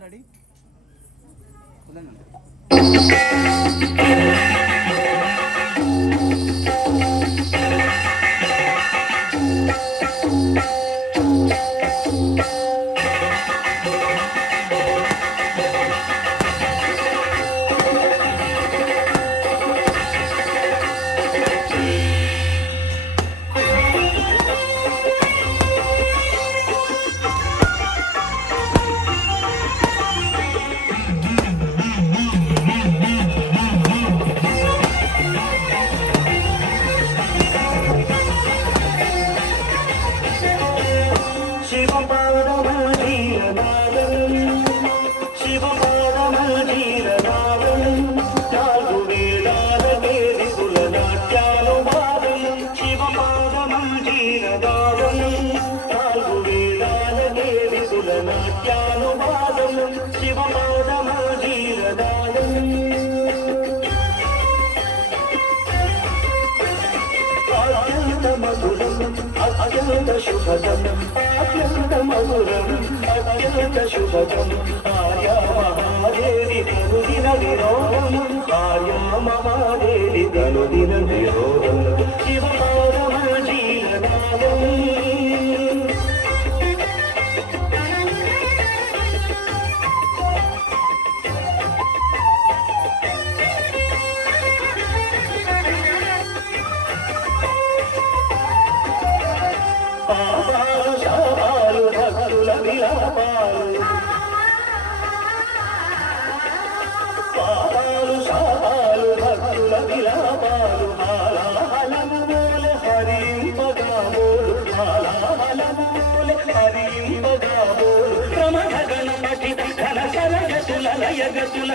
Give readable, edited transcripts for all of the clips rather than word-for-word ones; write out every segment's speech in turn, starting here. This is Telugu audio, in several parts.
రెడీ అత్యంత శుభదం అత్యంత మధురం అత్యంత శుభదం ఆర్యా మహాదేవి తనుదిన విరోధం ఆర్యా మహాదేవి తనుదిన విరోధం శివపాదమ జీవనాదం పాపాలు భక్తుల విలాపాలు పాపాలు శాపాలు భక్తుల విలాపాలు హాలాహలము మూల హరింపగామూలు హాలాహలము మూల హరింపగామూలు క్రమగగన పఠిత ఘన శరగతుల లయగతుల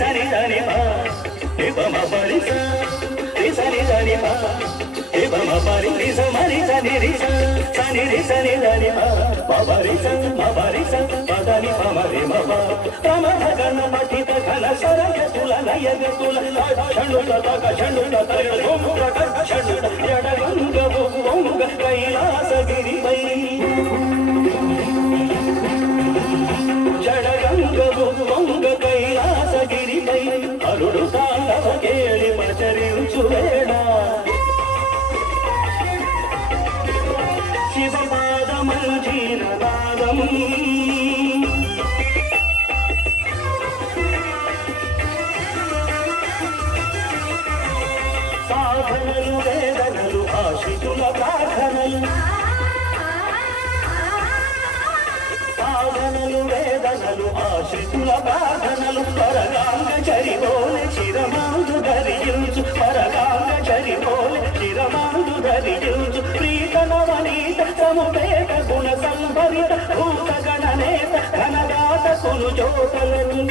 సరి ధని మమ పరిస సరి ధని మమ పరిస మరి సని రిస సని రిస ని ధని మరిస మరిస పదని మమరి మమ ప్రమగన పఠిత ఘన శరగతుల లయగతుల షణుల తగ షణుల తగ ఓంగ షణుల జడగంగ ఓంగ కైలాసగిరిపై జడగంగ ఓంగ కైలాసగిరిపై అరుడు తాండవ కేళి ప్రచరించు వేళ శివపాదమంజీరనాదం సాధనలు వేదనలు ఆశితుల ప్రార్థనలు సాధనలు వేదనలు ఆశితుల ప్రార్థనలు పరగాంగ చరిపోలే చిరమాంగు ధరించు పరగాంగ చరిపోలే చిరమాంగు ధరించు ప్రీతనవనీత సముపేత గుణ సంభరిత భూత గణనేత ఘనదాత కులు జోతలని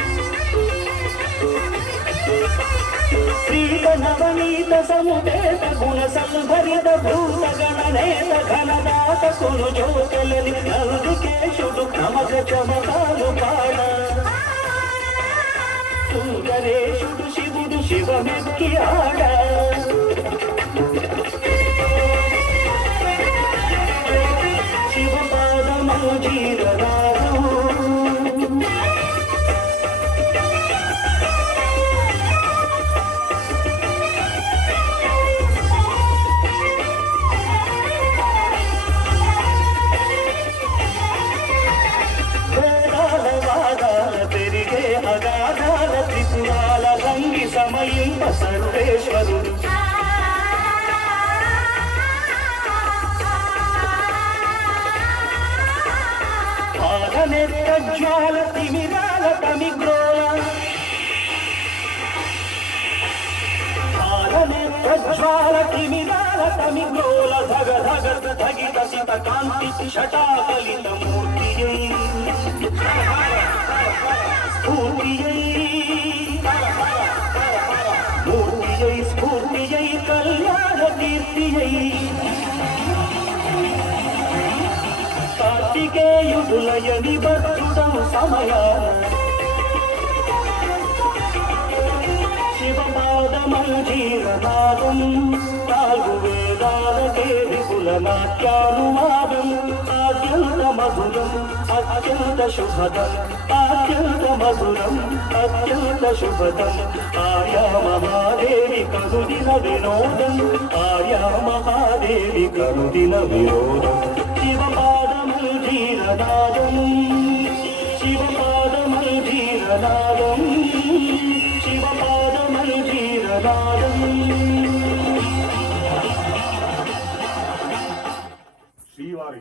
ప్రీతనవనీత సముపేత గుణ సంభరిత భూత గణనేత ఘనదాత కులు జోతలని నందికేశుడు నమక చమకాలు పాడ సుందరేశుడు శివుడు శివమెక్కి ఆడ జీవనాదం వేదాల వాదాల పెరిగే అగాధాల త్రిపురాల భంగి సమయింప సర్వేశ్వరుడు పాదనెత్రజ్వాల తిమిరాల తమిగ్రోల పాదనెత్రజ్వాల తిమిరాల తమిగ్రోల ధగ ధగ ధగిత సిత కాంతి షటాకలిత మూర్తియై స్ఫూర్తియై మూర్తియై స్ఫూర్తియై కళ్యాణ కీర్తియై కార్తికేయుడులయని భద్రుడం సమయాన శివపాదమంజీరనాదం నాలుగు వేదాలకే విపుల నాట్యానువాదం అత్యంత మధురం అత్యంత శుభదం అత్యంత మధురం అత్యంత శుభదం ఆర్యా మహాదేవి కనుదిన వినోదం ఆర్యా మహాదేవి కనుదిన వినోదం